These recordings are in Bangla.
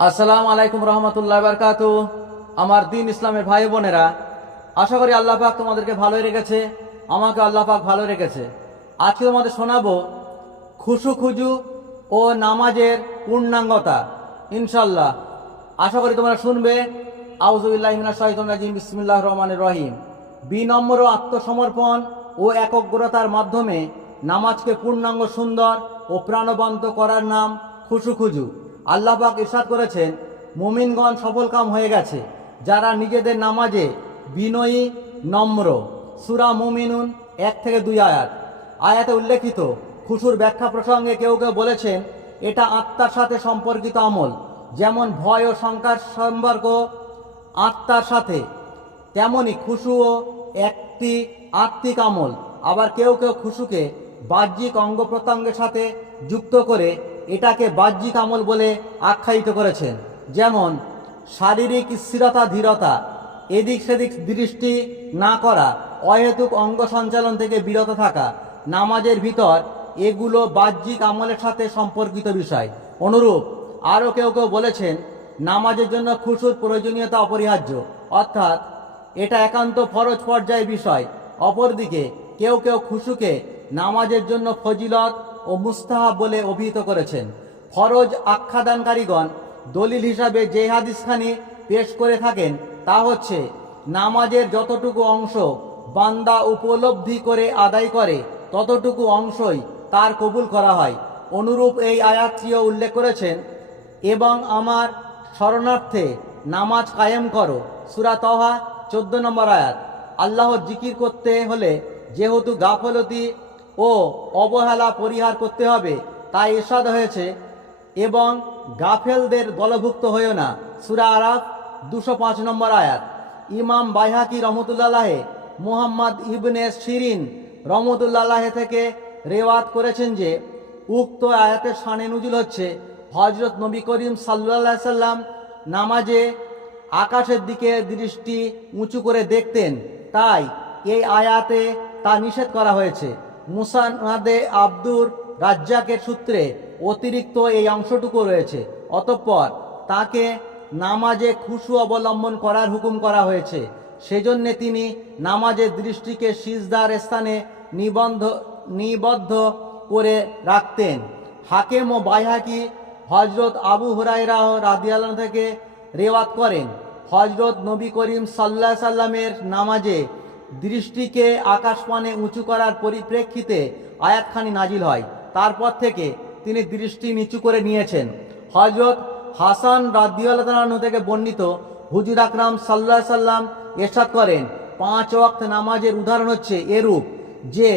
আসসালামু আলাইকুম রহমতুল্লাহ বারকাতু। আমার দিন ইসলামের ভাই বোনেরা, আশা করি আল্লাহ পাক তোমাদেরকে ভালোই রেখেছে, আমাকে আল্লাহ পাক ভালো রেখেছে। আজকে তোমাদের শোনাবো খুশু খুজু ও নামাজের পূর্ণাঙ্গতা ইনশাল্লাহ আশা করি তোমরা শুনবে আউজুবিল্লাহ মিনাশ শাইতানির রাজিম রহমানির রহিম। বিনম্র আত্মসমর্পণ ও একগ্রতার মাধ্যমে নামাজকে পূর্ণাঙ্গ সুন্দর ও প্রাণবন্ত করার নাম খুশু খুজু। আল্লাহ পাক ইরশাদ করেছেন, মুমিনগণ সফলকাম হয়ে গেছে। যারা নিজেদের নামাজে বিনয়ী, নম্র, সুরা মুমিনুন এক থেকে দুই আয়াত। আয়াতে উল্লেখিত খুশুর ব্যাখ্যা প্রসঙ্গে কেউ কেউ বলেছেন, এটা আত্মার সাথে সম্পর্কিত আমল। যেমন ভয় ও শঙ্কার সম্পর্ক আত্মার সাথে তেমনই তেমনি খুশুও একটি আত্মিক আমল। আবার কেউ কেউ খুশুকে বাহ্যিক অঙ্গ প্রত্যঙ্গের সাথে যুক্ত করে এটাকে বাহ্যিক আমল বলে আখ্যায়িত করেছেন। যেমন, শারীরিক স্থিরতা ধীরতা এদিক সেদিক দৃষ্টি না করা, অহেতুক অঙ্গ সঞ্চালন থেকে বিরত থাকা, নামাজের ভিতর এগুলো বাহ্যিক আমলের সাথে সম্পর্কিত বিষয়। অনুরূপ, আরও কেউ কেউ বলেছেন, নামাজের জন্য খুশুর প্রয়োজনীয়তা অপরিহার্য। অর্থাৎ, এটা একান্ত ফরজ পর্যায়ের বিষয়। অপরদিকে, কেউ কেউ খুশুকে নামাজের জন্য ফজিলত ও মুস্তাহাব বলে অভিহিত করেছেন। ফরজ আখ্যাদানকারীগণ দলিল হিসাবে যে হাদিসখানি পেশ করে থাকেন, তা হচ্ছে নামাজের যতটুকু অংশ বান্দা উপলব্ধি করে আদায় করে, ততটুকু অংশই তার কবুল করা হয়। অনুরূপ এই আয়াতটিও উল্লেখ করেছেন, এবং আমার শরণার্থে নামাজ কায়েম করো। সুরা তহা চোদ্দ নম্বর আয়াত। আল্লাহর জিকির করতে হলে যেহেতু গাফলতি ও অবহেলা পরিহার করতে হবে, তাই এরশাদ হয়েছে। এবং গাফেলদের দলভুক্ত হয়েও না। সুরা আরাফ, দুশো পাঁচ নম্বর আয়াত। ইমাম বাইহাকি রহমতুল্লাহে মুহাম্মদ ইবনে শিরিন রহমতুল্লাহ থেকে রেওয়াত করেছেন যে, উক্ত আয়াতের শানে নজুল হচ্ছে হজরত নবী করিম সাল্লা সাল্লাম নামাজে আকাশের দিকে দৃষ্টি উঁচু করে দেখতেন। তাই এই আয়াতে তা নিষেধ করা হয়েছে। মুসানাদে আব্দুর রাজ্জাকের সূত্রে অতিরিক্ত এই অংশটুকু রয়েছে। অতঃপর তাকে নামাজে খুশু অবলম্বন করার হুকুম করা হয়েছে। সেজন্য তিনি নামাজের দৃষ্টিকে সিজদার স্থানে নিবন্ধ নিবদ্ধ করে রাখতেন। হাকেম ও বাইহাকি হজরত আবু হুরাইরাহ রাদিয়াল থেকে রেওয়াত করেন। হজরত নবী করিম সাল্লাহ সাল্লামের নামাজে দৃষ্টিকে আকাশপানে উঁচু করার পরিপ্রেক্ষিতে আয়াতখানি নাজিল হয়। তারপর থেকে তিনি দৃষ্টি নিচু করে নিয়েছেন। হজরত হাসান রাদিয়াল্লাহ থেকে বর্ণিত হুজুর আকরাম সাল্লাহ সাল্লাম এরশাদ করেন, পাঁচ ওয়াক্ত নামাজের উদাহরণ হচ্ছে এরূপ, যে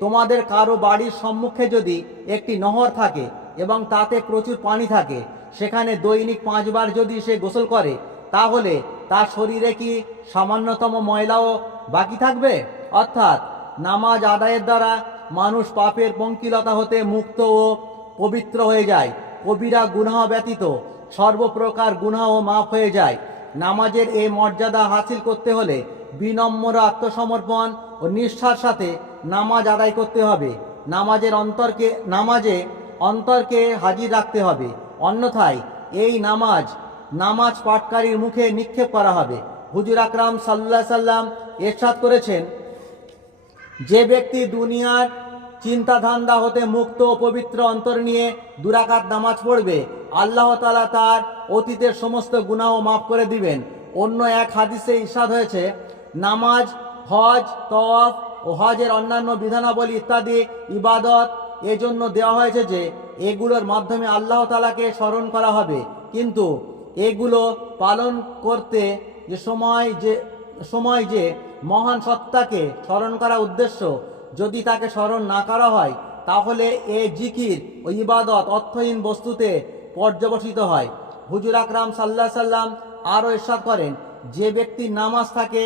তোমাদের কারও বাড়ির সম্মুখে যদি একটি নহর থাকে এবং তাতে প্রচুর পানি থাকে, সেখানে দৈনিক পাঁচবার যদি সে গোসল করে, তাহলে তার শরীরে কি সামান্যতম ময়লাও বাকি থাকবে? অর্থাৎ নামাজ আদায়ের দ্বারা মানুষ পাপের পঙ্কিলতা হতে মুক্ত ও পবিত্র হয়ে যায়। কবিরা গুনাহ ব্যতীত সর্বপ্রকার গুনাহ মাফ হয়ে যায়। নামাজের এই মর্যাদা হাসিল করতে হলে বিনম্র আত্মসমর্পণ ও নিষ্ঠার সাথে নামাজ আদায় করতে হবে। নামাজের অন্তরকে নামাজে অন্তরকে হাজির রাখতে হবে। অন্যথায় এই নামাজ নামাজ পাঠকারীর মুখে নিক্ষেপ করা হবে। হুজুর আকরাম সাল্লাহ সাল্লাম এরশাদ করেছেন, যে ব্যক্তি দুনিয়ার চিন্তা ধান্দা হতে মুক্ত পবিত্র অন্তর নিয়ে দুরাকাত নামাজ পড়বে, আল্লাহ তালা তার অতীতের সমস্ত গুনাহ মাফ করে দিবেন। অন্য এক হাদিসে ইসাদ হয়েছে, নামাজ, হজ তফ ও হজের অন্যান্য বিধানাবলী ইত্যাদি ইবাদত, এজন্য দেওয়া হয়েছে যে, এগুলোর মাধ্যমে আল্লাহ তালাকে স্মরণ করা হবে। কিন্তু এগুলো পালন করতে যে সময় যে সময় যে মহান সত্তাকে স্মরণ করা উদ্দেশ্য, যদি তাকে স্মরণ না করা হয়, তাহলে এ জিকির, ও ইবাদত, অর্থহীন বস্তুতে পর্যবসিত হয়। হুজুর আকরাম সাল্লাহ সাল্লাম আরও ইরশাদ করেন, যে ব্যক্তি নামাজ থাকে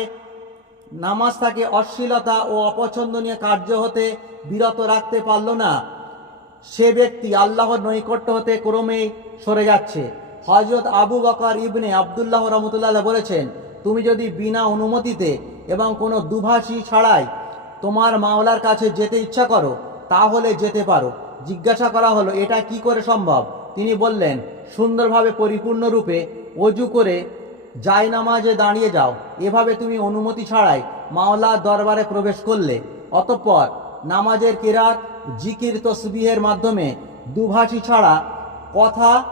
নামাজ থাকে অশ্লীলতা ও অপছন্দনীয় কার্য হতে বিরত রাখতে পারল না, সে ব্যক্তি আল্লাহর নৈকট্য হতে ক্রমেই সরে যাচ্ছে। হজরত আবু বকর ইবনে আবদুল্লাহ রহমতুল্লাহ বলেছেন, তুমি যদি বিনা অনুমতিতে এবং কোনো দুভাষী ছাড়াই তোমার মাওলার কাছে যেতে ইচ্ছা করো, তাহলে যেতে পারো। জিজ্ঞাসা করা হলো, এটা কি করে সম্ভব? তিনি বললেন, সুন্দরভাবে পরিপূর্ণরূপে অজু করে যাই নামাজে দাঁড়িয়ে যাও। এভাবে তুমি অনুমতি ছাড়াই মাওলার দরবারে প্রবেশ করলে। অতঃপর নামাজের কেরাত, জিকির, তসবিহের মাধ্যমে দুভাষী ছাড়া কথা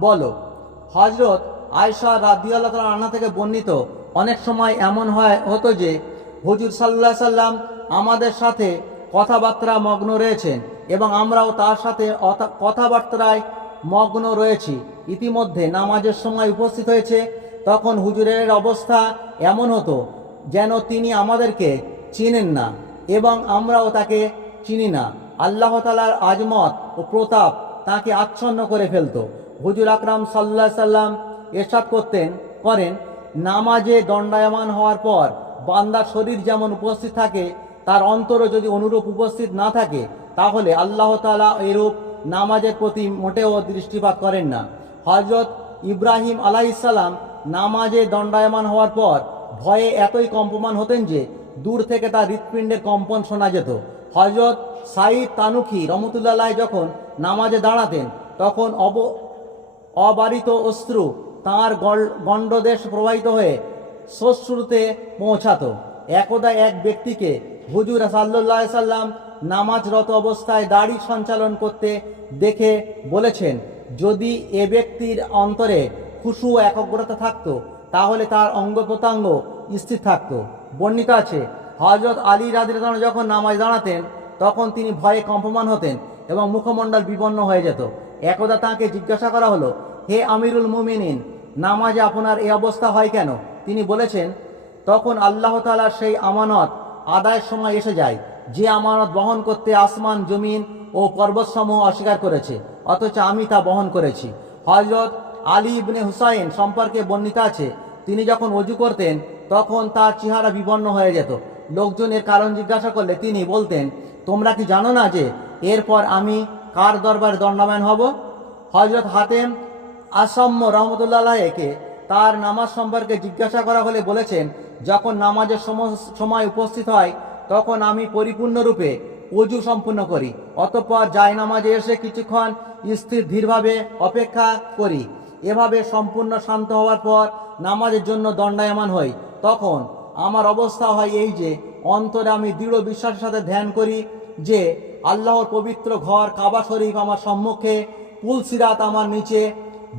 বলো। হজরত আয়সা রাদিয়াল্লাহ তাআলা আন্না থেকে বর্ণিত, অনেক সময় এমন হয়, হতো যে হুজুর সাল্লাহ সাল্লাম আমাদের সাথে কথাবার্তা মগ্ন রয়েছেন এবং আমরাও তার সাথে কথাবার্তায় মগ্ন রয়েছি। ইতিমধ্যে নামাজের সময় উপস্থিত হয়েছে, তখন হুজুরের অবস্থা এমন হতো যেন তিনি আমাদেরকে চিনেন না এবং আমরাও তাকে চিনি না। আল্লাহ তালার আজমত ও প্রতাপ তাকে আচ্ছন্ন করে ফেলতো। হুজুর আকরাম সাল্লাহ সাল্লাম এরশাদ করতেন, করেন। নামাজে দণ্ডায়মান হওয়ার পর বান্দার শরীর যেমন উপস্থিত থাকে, তার অন্তরও যদি অনুরূপ উপস্থিত না থাকে, তাহলে আল্লাহ তালা এরূপ নামাজের প্রতি মোটেও দৃষ্টিপাত করেন না। হজরত ইব্রাহিম আলাইসাল্লাম নামাজে দণ্ডায়মান হওয়ার পর ভয়ে এতই কম্পমান হতেন যে দূর থেকে তার হৃৎপিণ্ডের কম্পন শোনা যেত। হজরত সাইদ তানুখি রহমতুল্লাহ যখন নামাজে দাঁড়াতেন, তখন অব অবারিত অশ্রু তাঁর গণ্ডদেশ প্রবাহিত হয়ে শ্বশ্রুতে পৌঁছাতো। একদা এক ব্যক্তিকে হুজুর সাল্লাহ সাল্লাম নামাজরত অবস্থায় দাড়ি সঞ্চালন করতে দেখে বলেছেন, যদি এ ব্যক্তির অন্তরে খুশু একগ্রতা থাকতো, তাহলে তার অঙ্গ প্রত্যঙ্গ স্থির থাকতো। বর্ণিত আছে হজরত আলী রাদিরান যখন নামাজ দাঁড়াতেন, তখন তিনি ভয়ে কম্পমান হতেন এবং মুখমণ্ডল বিপন্ন হয়ে যেত। একদা তাকে জিজ্ঞাসা করা হলো, হে আমিরুল মুমিনিন, নামাজে আপনার এই অবস্থা হয় কেন? তিনি বলেছেন, তখন আল্লাহ তালার সেই আমানত আদায়ের সময় এসে যায়, যে আমানত বহন করতে আসমান, জমিন ও পর্বতসমূহ অস্বীকার করেছে, অথচ আমি তা বহন করেছি। হজরত আলী ইবনে হুসাইন সম্পর্কে বর্ণিত আছে, তিনি যখন অজু করতেন, তখন তার চেহারা বিবর্ণ হয়ে যেত। লোকজনের কারণ জিজ্ঞাসা করলে তিনি বলতেন, তোমরা কি জানো না যে, এরপর আমি কার দরবারে দণ্ডায়মান হব? হজরত হাতেম আসাম্য রহমতুল্লাহ একে তার নামাজ সম্পর্কে জিজ্ঞাসা করা হলে বলেছেন, যখন নামাজের সম- সময় উপস্থিত হয়, তখন আমি পরিপূর্ণরূপে অজু সম্পূর্ণ করি। অতঃপর যাই নামাজে এসে কিছুক্ষণ স্থির ধীরভাবে অপেক্ষা করি। এভাবে সম্পূর্ণ শান্ত হওয়ার পর নামাজের জন্য দণ্ডায়মান হই। তখন আমার অবস্থা হয় এই যে, অন্তরে আমি দৃঢ় বিশ্বাসের সাথে ধ্যান করি যে আল্লাহর পবিত্র ঘর কাবা শরীফ আমার সম্মুখে পুলসিরাত আমার নিচে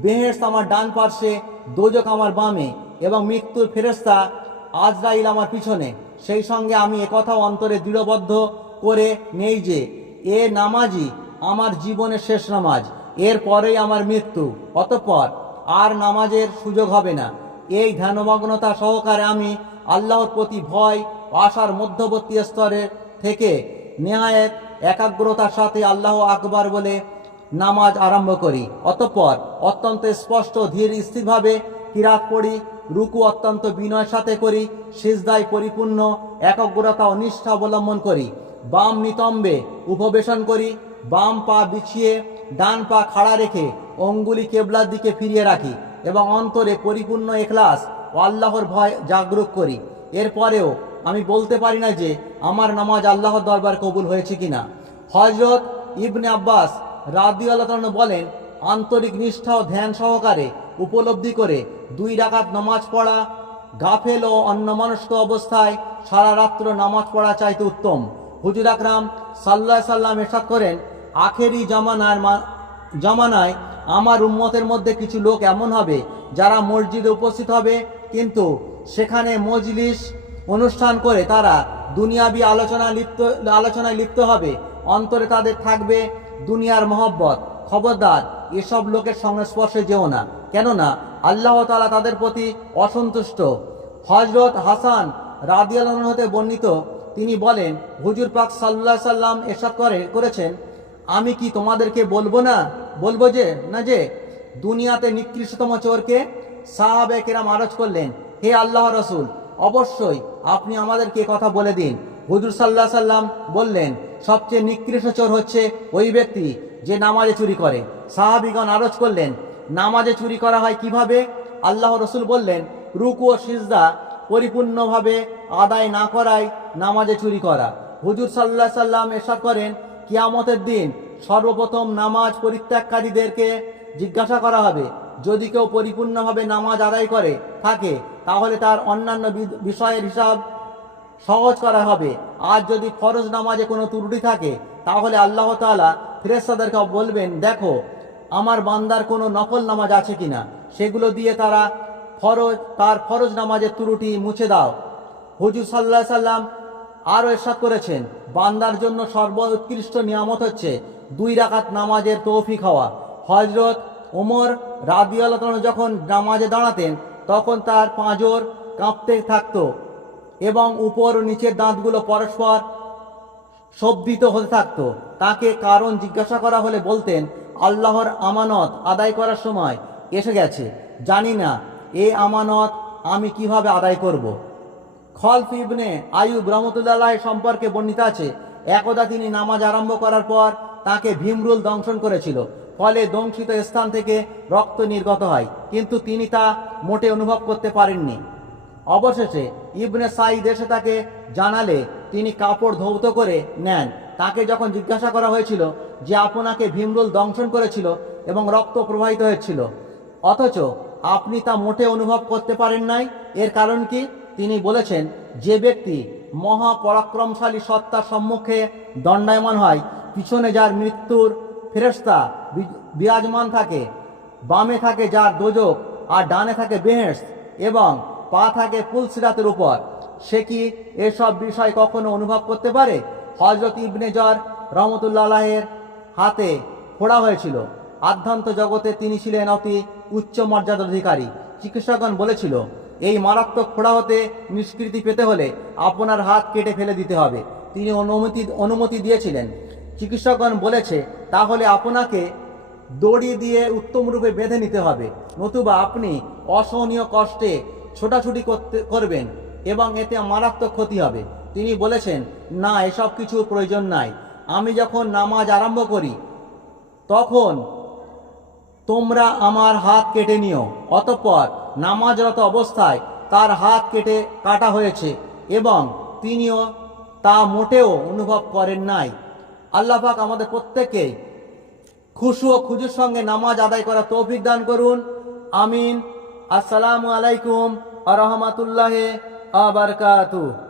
বেহেস্ত আমার ডান পার্শ্বে, দোজক আমার বামে এবং মৃত্যুর ফেরেস্তা আজরাইল আমার পিছনে। সেই সঙ্গে আমি একথাও অন্তরে দৃঢ়বদ্ধ করে নেই যে, এ নামাজই আমার জীবনের শেষ নামাজ, এর পরেই আমার মৃত্যু। অতঃপর আর নামাজের সুযোগ হবে না। এই ধ্যানমগ্নতা সহকারে আমি আল্লাহর প্রতি ভয় আশার মধ্যবর্তী স্তরে থেকে নেহায়েত একাগ্রতার সাথে আল্লাহ আকবার বলে নামাজ আরম্ভ করি। অতঃপর অত্যন্ত স্পষ্ট, ধীর, স্থিরভাবে কিরাত পড়ি, রুকু অত্যন্ত বিনয়ের সাথে করি, সিজদায় পরিপূর্ণ, একাগ্রতা ও নিষ্ঠা অবলম্বন করি। বাম নিতম্বে উপবেশন করি, বাম পা বিছিয়ে ডান পা খাড়া রেখে অঙ্গুলি কেবলার দিকে ফিরিয়ে রাখি এবং অন্তরে পরিপূর্ণ এখলাস ও আল্লাহর ভয় জাগরুক করি। এরপরেও আমি বলতে পারি না যে আমার নামাজ আল্লাহর দরবার কবুল হয়েছে কিনা। হজরত ইবনে আব্বাস রাদি আল্লাহ বলেন, আন্তরিক নিষ্ঠা ও ধ্যান সহকারে উপলব্ধি করে দুই রাকাত নামাজ পড়া, গাফেল ও অন্যমনস্ক অবস্থায় সারা রাত্র নামাজ পড়া চাইতে উত্তম। হুজুর আকরাম সাল্লাহ সাল্লাম এরশাদ করেন, আখেরি জামানার জামানায় আমার উম্মতের মধ্যে কিছু লোক এমন হবে যারা মসজিদে উপস্থিত হবে, কিন্তু সেখানে মজলিস অনুষ্ঠান করে তারা দুনিয়াবি আলোচনা লিপ্ত, আলোচনায় লিপ্ত হবে। অন্তরে তাদের থাকবে দুনিয়ার মহব্বত, খবরদার। এসব লোকের সংস্পর্শে যেও না। কেননা আল্লাহ তালা তাদের প্রতি অসন্তুষ্ট। হজরত হাসান রাদিয়াল্লাহু হতে বর্ণিত, তিনি বলেন, হুজুর পাক সাল্লাহ সাল্লাম এরশাদ করে, করেছেন। আমি কি তোমাদেরকে বলব না? বলব যে, না যে, দুনিয়াতে নিকৃষ্টতম চোরকে সাহাবে কেরাম আরজ করলেন। হে আল্লাহ রসুল অবশ্যই আপনি আমাদেরকে কথা বলে দিন। হুজুর সাল্লাহ সাল্লাম বললেন, সবচেয়ে নিকৃষ্ট চোর হচ্ছে ওই ব্যক্তি যে নামাজে চুরি করে। সাহাবিগণ আরজ করলেন, নামাজে চুরি করা হয় কীভাবে? আল্লাহ রসুল বললেন, রুকু ও সিজদা পরিপূর্ণভাবে আদায় না করাই নামাজে চুরি করা। হুজুর সাল্লাহ সাল্লাম এরশাদ করেন, কিয়ামতের দিন সর্বপ্রথম নামাজ পরিত্যাগকারীদেরকে জিজ্ঞাসা করা হবে যদি কেউ পরিপূর্ণভাবে নামাজ আদায় করে, থাকে, তাহলে তার অন্যান্য বিষয়ের হিসাব সহজ করা হবে। আর যদি ফরজ নামাজে কোনো ত্রুটি থাকে, তাহলে আল্লাহ তাআলা ফেরেশতাদেরকে বলবেন, দেখো, আমার বান্দার কোনো নকল নামাজ আছে কিনা? সেগুলো দিয়ে তারা ফরজ তার ফরজ নামাজের ত্রুটি মুছে দাও। হুজুর সাল্লাহ সাল্লাম আরও এরশাদ করেছেন, বান্দার জন্য সর্বোৎকৃষ্ট নিয়ামত হচ্ছে দুই রাকাত নামাজের তৌফিক হওয়া। হজরত ওমর রাদিয়াল্লাহু যখন নামাজে দাঁড়াতেন, তখন তার পাঁজর কাঁপতে থাকত এবং উপর ও নিচের দাঁতগুলো পরস্পর শব্দিত হতে থাকতো। তাকে কারণ জিজ্ঞাসা করা হলে বলতেন, আল্লাহর আমানত আদায় করার সময় এসে গেছে। জানি না, এ আমানত আমি কীভাবে আদায় করব। খলফ ইবনে আয়ুব রহমতুল্লাহ সম্পর্কে বর্ণিত আছে, একদা তিনি নামাজ আরম্ভ করার পর তাকে ভীমরুল দংশন করেছিল। ফলে দংশিত স্থান থেকে রক্ত নির্গত হয়, কিন্তু তিনি তা মোটে অনুভব করতে পারেননি। অবশেষে ইবনে সাইদ এসে তাকে জানালে, তিনি কাপড় ধৌত করে নেন। তাকে যখন জিজ্ঞাসা করা হয়েছিল যে আপনাকে ভীমরুল দংশন করেছিল এবং রক্ত প্রবাহিত হয়েছিল, অথচ আপনি তা মোটে অনুভব করতে পারেন নাই, এর কারণ কি? তিনি বলেছেন, যে ব্যক্তি মহাপরাক্রমশালী সত্তার সম্মুখে দণ্ডায়মান হয়, পিছনে যার মৃত্যুর ফেরেস্তা বিরাজমান থাকে। বামে থাকে যার দোজক আর ডানে থাকে বেহেস এবং পা থাকে পুলসিরাতের উপর। সে কি এসব বিষয় কখনো অনুভব করতে পারে? হজরত ইবনে জর রহমতুল্লাহের হাতে ফোড়া হয়েছিল। আধ্যান্ত জগতে তিনি ছিলেন অতি উচ্চ মর্যাদার অধিকারী। চিকিৎসকগণ বলেছিল, এই মারাত্মক ফোড়া হতে নিষ্কৃতি পেতে হলে আপনার হাত কেটে ফেলে দিতে হবে। তিনি অনুমতি অনুমতি দিয়েছিলেন। চিকিৎসকগণ বলেছে, তাহলে আপনাকে দড়ি দিয়ে উত্তম রূপে বেঁধে নিতে হবে। নতুবা আপনি অসহনীয় কষ্টে ছোটাছুটি করতে, করবেন এবং এতে মারাত্মক ক্ষতি হবে। তিনি বলেছেন, না, এসব কিছুর প্রয়োজন নাই। আমি যখন নামাজ আরম্ভ করি, তখন তোমরা আমার হাত কেটে নিও। অতঃপর নামাজরত অবস্থায় তার হাত কেটে কাটা হয়েছে এবং তিনিও তা মোটেও অনুভব করেন নাই। আল্লাহ পাক আমাদের প্রত্যেকে খুশু ও খুজুর সঙ্গে নামাজ আদায় করা তৌফিক দান করুন। আমিন। আসসালামু আলাইকুম আ রহমাতুল্লাহ আবারকাতুহ